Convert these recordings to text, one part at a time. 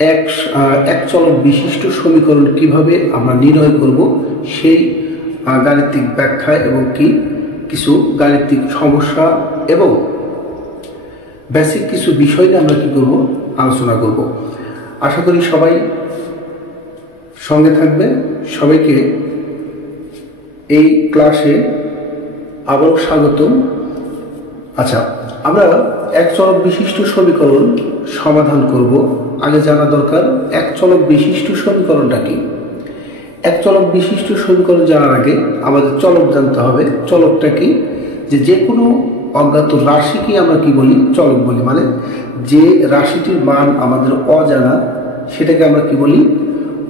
এক এক চলক বিশিষ্ট সমীকরণ কিভাবে আমরা নির্ণয় করব সেই গাণিতিক ব্যাখ্যা এবং কিছু গাণিতিক সমস্যা এবং বেসিক কিছু বিষয় নিয়ে আমরা কি করব আলোচনা করব। আশা করি সবাই সঙ্গে থাকবে। সবাইকে এই ক্লাসে আবারও স্বাগতম। আচ্ছা, আমরা এক চলক বিশিষ্ট সমীকরণ সমাধান করব। আগে জানা দরকার এক চলক বিশিষ্ট সমীকরণটা কি। এক চলক বিশিষ্ট সমীকরণ জানার আগে আমাদের চলক জানতে হবে। চলকটা কি? যে কোনো অজ্ঞাত রাশিকে আমরা কি বলি? চলক বলি। মানে যে রাশিটির মান আমাদের অজানা সেটাকে আমরা কি বলি?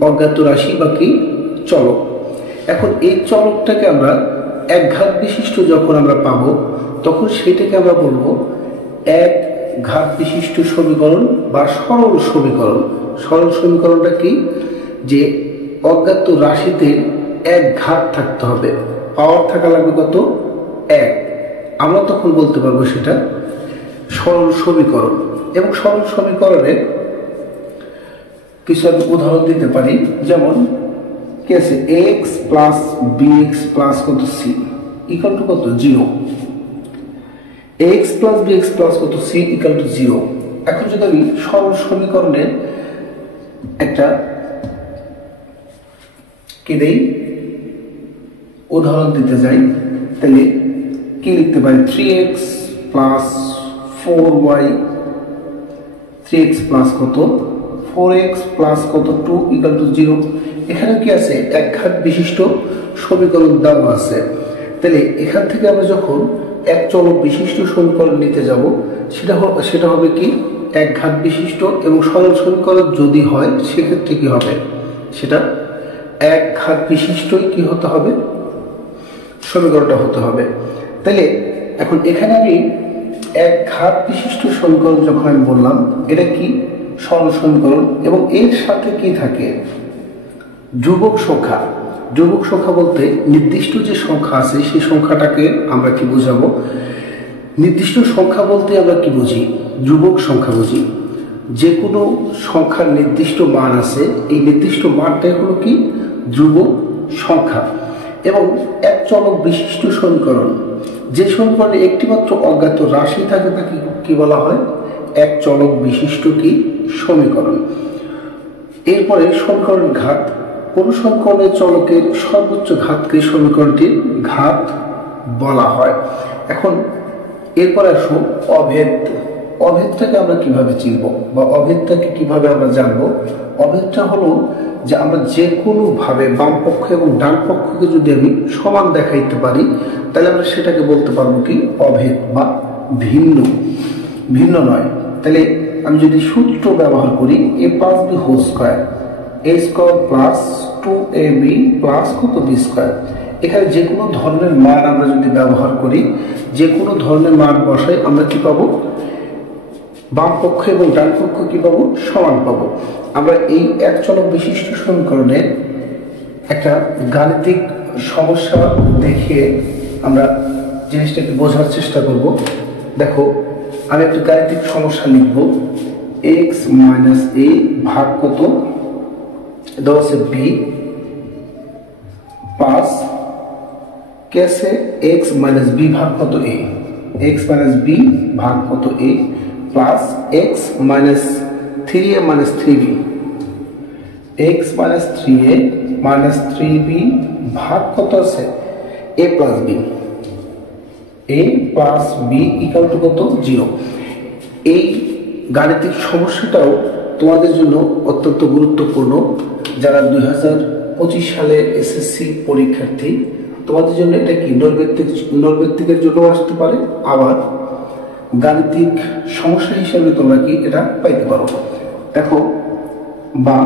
অজ্ঞাত রাশি বা কি চলক। এখন এই চলকটাকে আমরা এক ঘাত বিশিষ্ট যখন আমরা পাবো তখন সেটাকে আমরা বলবো এক ঘাত বিশিষ্ট সমীকরণ বা সরল সমীকরণ। সরল সমীকরণটা কি? যে অজ্ঞাত রাশিতে এক ঘাত থাকতে হবে, পাওয়ার থাকা লাগবে কত? এক। আমরা তখন বলতে পারবো সেটা সরল সমীকরণ। এবং সরল সমীকরণে কিছু আমি উদাহরণ দিতে পারি। যেমন কি আছে? এক্স প্লাস বিএক্স প্লাস কত সি ইকুয়াল টু কত? 0। এক্স প্লাস বিএক্স প্লাস কত? C equal to 0। এখন যদি আমি সরল সমীকরণের একটা কি দেই উদাহরণ দিতে যাই, তাহলে কি লিখতে পারি? 3x plus 4y 3x plus কত? 4x প্লাস কত? 2 ইকুয়াল টু 0। এখানে কি আছে? এক ঘাত বিশিষ্ট সমীকরণ দেওয়া আছে। তাহলে এখান থেকে আমরা যখন এক চলক বিশিষ্ট সমীকরণ নিতে যাব সেটা হবে কি? এক ঘাত বিশিষ্ট। এবং সরল সমীকরণ যদি হয় সেক্ষেত্রে কি হবে? সেটা এক ঘাত বিশিষ্টই কি হতে হবে? সমীকরণটা হতে হবে। তাহলে এখন এখানে আমি এক ঘাত বিশিষ্ট সমীকরণ যখন আমি বললাম এটা কি? সরল সমীকরণ। এবং এর সাথে কি থাকে? ধ্রুবক সংখ্যা। ধ্রুবক সংখ্যা বলতে নির্দিষ্ট যে সংখ্যা আছে সেই সংখ্যাটাকে আমরা কি বোঝাবো? নির্দিষ্ট সংখ্যা বলতে আমরা কি বুঝি? ধ্রুবক সংখ্যা বুঝি। যে কোনো সংখ্যার নির্দিষ্ট মান আছে, এই নির্দিষ্ট মানটাই হলো কি? ধ্রুবক সংখ্যা। এবং এক চলক বিশিষ্ট সমীকরণ, যে সমীকরণে একটিমাত্র অজ্ঞাত রাশি থাকে তাকে কি বলা হয়? এক চলক বিশিষ্ট কি সমীকরণ। এরপরে সমীকরণের ঘাত। কোন সমীকরণের চলকের সর্বোচ্চ ঘাতকে সমীকরণটির ঘাত বলা হয়। এখন এরপরে আসো অভেদ। অভেদটাকে আমরা কিভাবে চিনব বা অভেদটাকে কিভাবে আমরা জানবো? অভেদটা হলো যে আমরা যে কোনো ভাবে বাম পক্ষ এবং ডান পক্ষকে যদি আমি সমান দেখাইতে পারি তাহলে আমরা সেটাকে বলতে পারবো কি? অভেদ বা ভিন্ন। ভিন্ন নয়। তাহলে আমি যদি সূত্র ব্যবহার করি a plus B whole square, a square plus 2ab plus কত? B square. এখানে যে কোনো ধরনের মান আমরা যদি ব্যবহার করি, যে কোনো ধরনের মান বসাই আমরা কি পাবো? বাম পক্ষ এবং ডান পক্ষ কি পাবো? সমান পাবো। আমরা এই এক চলক বিশিষ্ট সমীকরণে একটা গাণিতিক সমস্যা দেখিয়ে আমরা জিনিসটাকে বোঝার চেষ্টা করব। দেখো, আমি একটা গাণিতিক সমস্যা লিখব। x মাইনাস a ভাগ কত? দেওয়া আছে b প্লাস কেসে x মাইনাস b ভাগ কত? a। x মাইনাস b ভাগ কত? a plus x minus 3a minus 3b। x minus 3a minus 3b ভাগ কত আছে? a plus b। a plus b equal to কত? 0। এই গাণিতিক সমস্যাটাও তোমাদের জন্য অত্যন্ত গুরুত্বপূর্ণ। যারা 2025 সালে এসএসসি পরীক্ষার্থী তোমাদের জন্য এটা কি নৈর্ব্যক্তিকের জন্য আসতে পারে, আবার গাণিতিক সমস্যা হিসেবে তোমরা কি এটা পাইতে পারো। দেখো, বা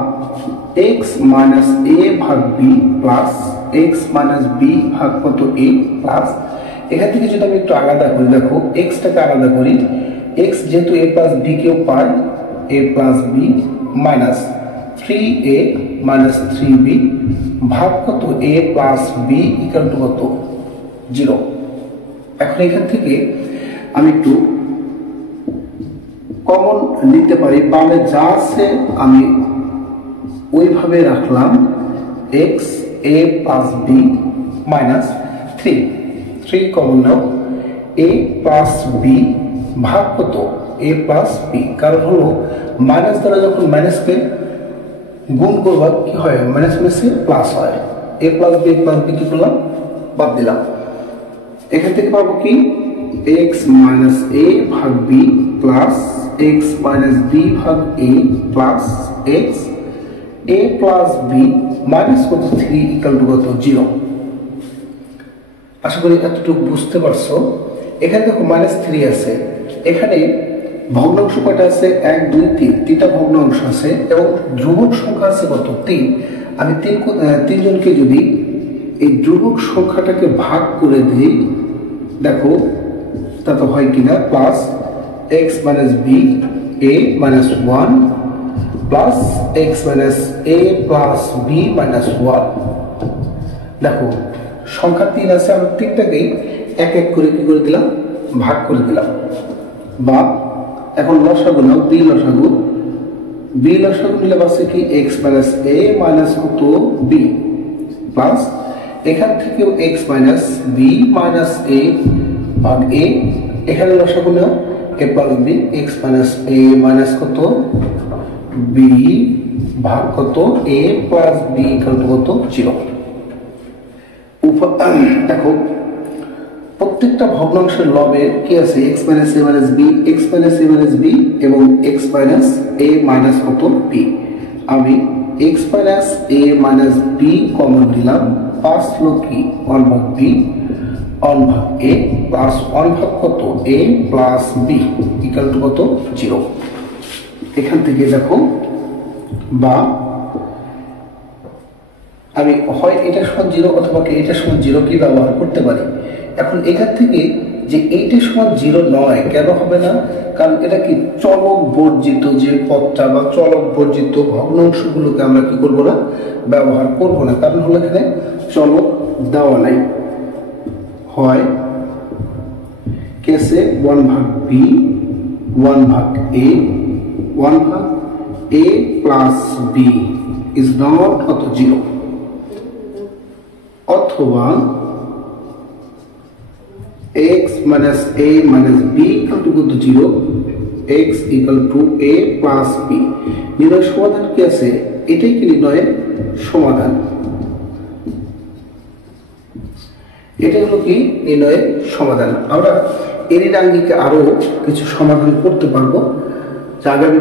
x মাইনাস a ভাগ b plus x minus b ভাগ কত? a প্লাস এখান থেকে যদি আমি একটু আলাদা করি, দেখো এক্সটাকে আলাদা করি। এক্স যেহেতু a প্লাস b কেও পাই, a plus b minus 3a minus 3b ভাগ কত? a plus b equal to কত? 0। এখন এখান থেকে আমি একটু কমন নিতে পারি, বামে যা আছে আমি ওইভাবে রাখলাম। X A plus B minus 3 common now. A plus B ভাগ কত এ প্লাস বি, কারণ হলো মাইনাস দ্বারা যখন মাইনাসকে গুণ করবা কি হয়, মাইনাস মাইনাসে প্লাস হয়। এ প্লাস বি কি করলাম, বাদ দিলাম। এখান থেকে পাবো কি এক্স মাইনাস এ ভাগ B plus X minus B ভাগ A plus X A plus B minus কত 3 ইকুয়াল টু কত 0। আশা করি এতটুকু বুঝতে পারছো। এখানে দেখো -3 আছে, এখানে ভগ্নাংশ কয়টা আছে 1 2 3, তিনটা ভগ্নাংশ আছে এবং ধ্রুবক সংখ্যা আছে কত 3। আমি তিনজনকে যদি এই ধ্রুবক সংখ্যাটাকে ভাগ করে দিই, দেখো তাতে হয় কিনা, plus X minus B A minus 1 plus X minus A plus B minus 1। দেখো সংখ্যা 3 আছে, আমি তিনটাকেই এক এক করে কি করে দিলাম, ভাগ করে দিলাম। বা এখন লসাগু নাও, বি লসাগু নিলে বাসে কি এক্স মাইনাস এ মাইনাস কত বি প্লাস এখান থেকেও x minus B minus A ভাগ এ, এখানে লসাগু নাও এ প্লাস বি এক্স মাইনাস এ মাইনাস কত বি ভাগ কত এ প্লাস বি ইকুয়াল টু কত 0। দেখো প্রত্যেকটা ভগ্নাংশের লবে কি আছে এক্স মাইনাস এ মাইনাস বি, এক্স মাইনাস এ মাইনাস বি এবং এক্স মাইনাস এ মাইনাস কত বি। আমি এক্স মাইনাস এ মাইনাস বি কমন দিলাম, পাঁচ লোক কি 1 ভাগ বি 1 ভাগ এ প্লাস 1 ভাগ কত এ প্লাস বি ইকুয়াল টু কত 0। এখান থেকে দেখো বা আমি হয় এটা সমান 0 অথবা এটা সমান 0 কি ব্যবহার করতে পারি। এখন এখান থেকে যে এইটা সমান 0 নয়, কেন হবে না, কারণ এটা কি চলক বর্জিত যে পদটা বা চলক বর্জিত ভগ্নাংশগুলোকে আমরা কি করব না, ব্যবহার করব না। কারণ হলো এখানে চলক দেওয়া নাই। হয় কেসে 1 ভাগ বি 1 ভাগ এ 1 ভাগ A plus B is not কত 0, অথবা x minus a minus b equal to 0, x equal to a plus b। নির্ণয় সমাধান কি আছে, এটাই কি নির্ণয়ের সমাধান, এটা হলো কি নির্ণয়ের সমাধান। আমরা এরই আঙ্গিকে আরো কিছু সমাধান করতে পারবো, যা আগামী